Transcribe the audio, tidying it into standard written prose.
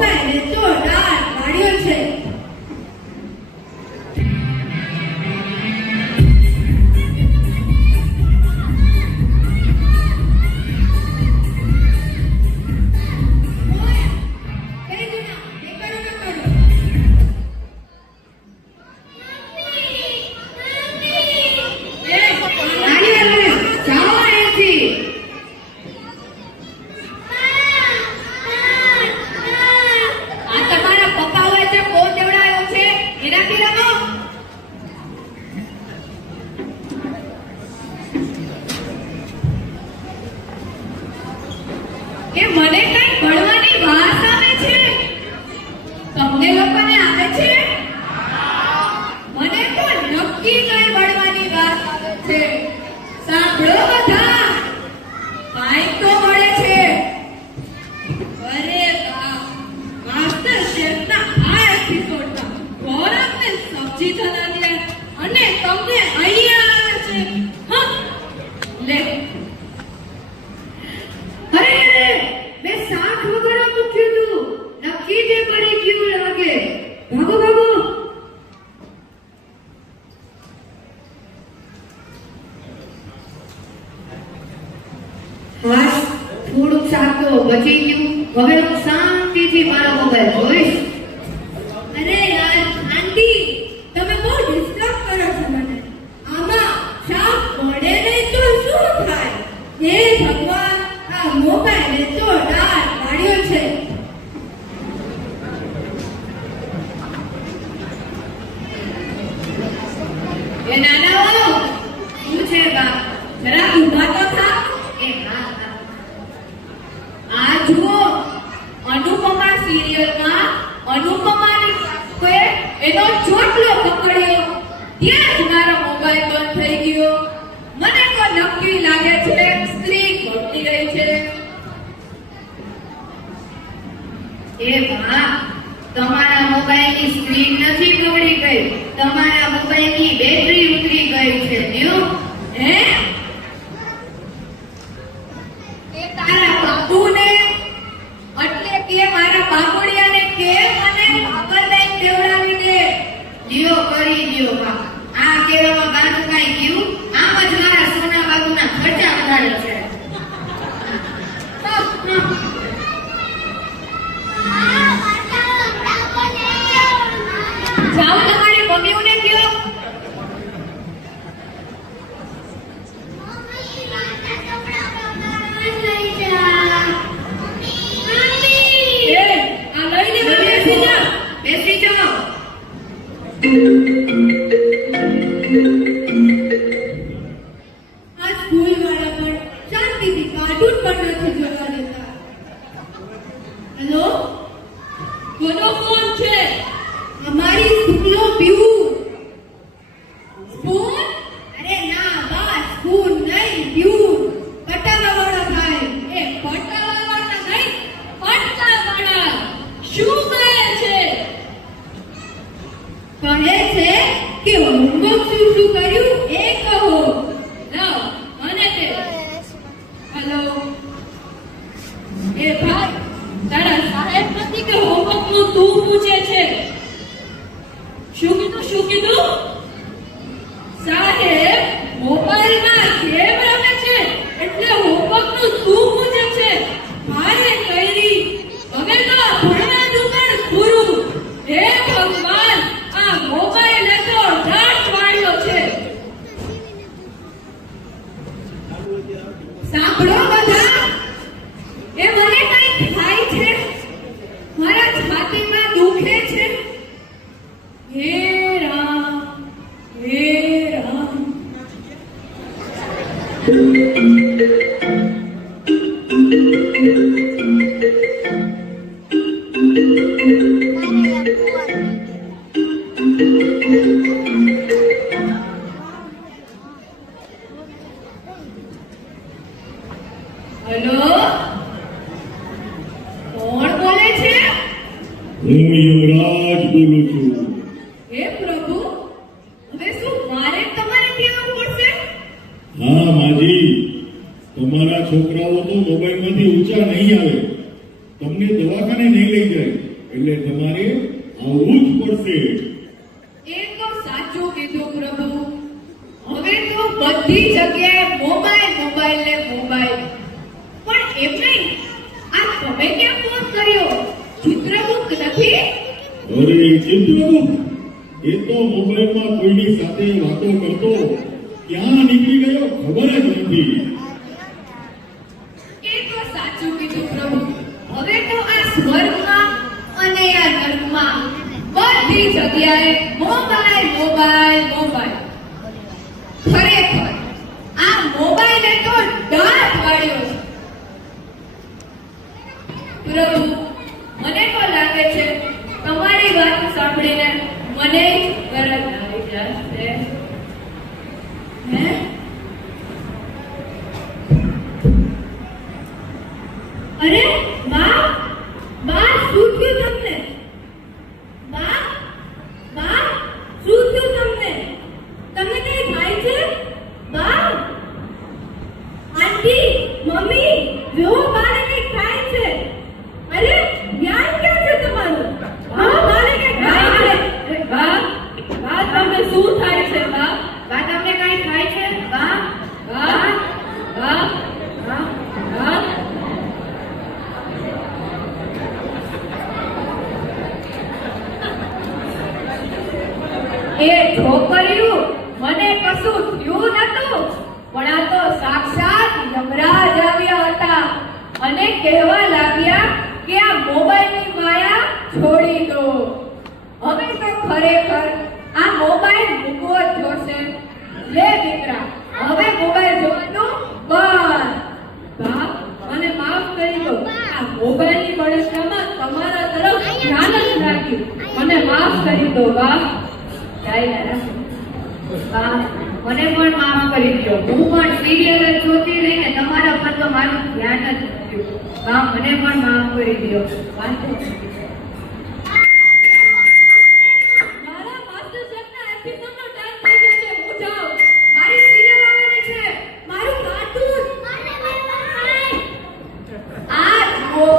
મોબાઈલે જોરદાર વાળ્યો છે. કે મને કઈ ભણવાની વાત આવે છે? તમને લોકોને આવે છે? મને તો નક્કી કઈ ભણવાની વાત આવે છે. સાંભળો બધા, કાંઈક તો મળે છે. અરે માસ્ટર શેફના આ એપિસોડમાં ખોરાકને સબ્જી થનારી અને તમને અહીંયા આવે છે. હા લે, અરે મેં શાક વગર મૂક્યું હતું. નક્કી જે પડી ગયું લાગે. ભાગો ભાગો. બસ થોડુંક શાક તો બચી ગયું. હવે હું શાંતિથી મારો મોબાઈલ જોઈશ. અરે યાર આંટી, તમે બહુ ડિસ્ટર્બ કરો છો મને. આમાં શાક પડે નહીં તો શું થાય? હે ભગવાન, આ મોબાઈલે જોરદાર વાળ્યો છે. એ નાનાઓ, શું છે બા? જરા ઊભા તો થા. એ હા, આ જુઓ, અનુપમા સિરિયલમાં અનુપમાની કોઈ એનો ચોટલો પકડ્યો, ત્યાં જ મારો મોબાઈલ બંધ થઈ ગયો. મને તો નક્કી લાગે છે સ્ત્રી ખોટી રહી છે. એ માં, તમારા મોબાઈલની સ્ક્રીન નથી બગડી ગઈ, તમારા મોબાઈલની બેટરી ઉતરી ગઈ છે. હે, એ તારા બાપુને એટલે કે મારા બાપુડિયાને કે મને પાપડ લઈને દેવડાવી દે. લ્યો કરી લ્યો બા. આ કેવામાં બાજુ કાઈ ગયું? આમ જ મારા સોના બાબુના ખર્ચા વધારે છે. જાઓ તમારી મમ્મીઓને કહો. બેસી જાઓ. આ સ્કૂલ વાળા પણ શાંતિથી કાર્ટૂન પણ નથી જોવા દેતા. હેલો, કોનો ફોન છે? અમારી સ્કૂલનો પ્યુન. સ્પૂન? અરે ના બા, સ્પૂન નહીં, પ્યુન. પટાવા વાળા થાય. એ પટાવા વાળા નહીં, પટકા વાળા. શું કહે છે? કહે છે કે હોમવર્ક શું શું કર્યું એ કહો. લાવ મને તે. હેલો, એ ભાઈ, તારા સાહેબ નથી કે હોમવર્ક નું તું પૂછે છે? શું કીધું? સાહેબ મોબાઈલમાં ગેમ રમે છે એટલે હોમવર્ક નું તું પૂછે છે. મારે કરી હવે તો ભણવાનું પણ પૂરું. હે ભગવાન, આ મોબાઈલે તો ડાટ વાળ્યો છે. સાંભળો બધા, એ મને કઈ થાય છે. મારા છાતીમાં દુખે છે. હે રામ, હે રામ. હેલો, કોણ બોલે છે? હું યુવરાજ બોલું છું. હે પ્રભુ, હવે શું મારે તમારે કહેવું પડશે? હા માજી, તમારા છોકરાઓ તો મોબાઈલમાંથી ઊંચા નહીં આવે, તમને દવાખાને નહીં લઈ જાય. એટલે તમારે આવવું જ પડશે. એ તો સાચું કીધું પ્રભુ. હવે તો બધી જગ્યાએ મોબાઈલ મોબાઈલ ને મોબાઈલ. પણ એમ નહીં, આ તમે કેમ ફોન કર્યો? ચિત્રગુપ્ત નથી? અરે ચિત્રગુપ્ત, એ તો મોબાઈલમાં કોઈની સાથે વાતો કરતો ક્યાં નીકળી ગયો ખબર જ નથી. એ તો સાચું કીધું પ્રભુ. હવે તો આ સ્વર્ગમાં અને આ નર્કમાં બધી જગ્યાએ મોબાઈલ મોબાઈલ મોબાઈલ. ખરેખર આ મોબાઈલે તો દાંત વાળ્યો છે. પ્રભુ, મને તો લાગે છે તમારી વાત સાંભળીને મને જ ગરજ આવી જશે. હે? અરે બા, બા શું થયું તમને? બા, બા શું થયું તમને? તમને કઈ થાય છે? બા, આંટી, મમ્મી, જો બાને કઈ થાય છે. અરે ધ્યાન ક્યાં છે તમારું? હા, બાને કઈ થાય છે. બા, બા તમને શું થાય છે? બા, બા તમને કઈ થાય છે? બા, બા, બા, બા, બા. એ છોકરીયું, મને કશું થયું નતું, પણ આ તો સાક્ષાત યમરાજ આવ્યા હતા અને કહેવા લાગ્યા કે આ મોબાઈલની માયા છોડી દો. હવે તો ખરેખર આ મોબાઈલ મૂકવો જ જોશે. લે દીકરા, હવે મોબાઈલ જોવાનું બંધ. બા, મને માફ કરી દો. આ મોબાઈલની બળતરામાં તમારા તરફ ધ્યાન જ રાખ્યું. મને માફ કરી દો બા. બા, મને પણ માફ કરી દો. હું પણ સિરિયલ જ જોતી રહીને તમારા પર તો મારું ધ્યાન જ નથી. બા, મને પણ માફ કરી દો. વાંધો નથી. મારા માસ્ટર શેફના એપિસોડનો ટાઈમ થઈ ગયો છે. હું જાઉં. મારી સિરિયલ આવવાની છે. મારું કાર્ટૂન. આ જુઓ,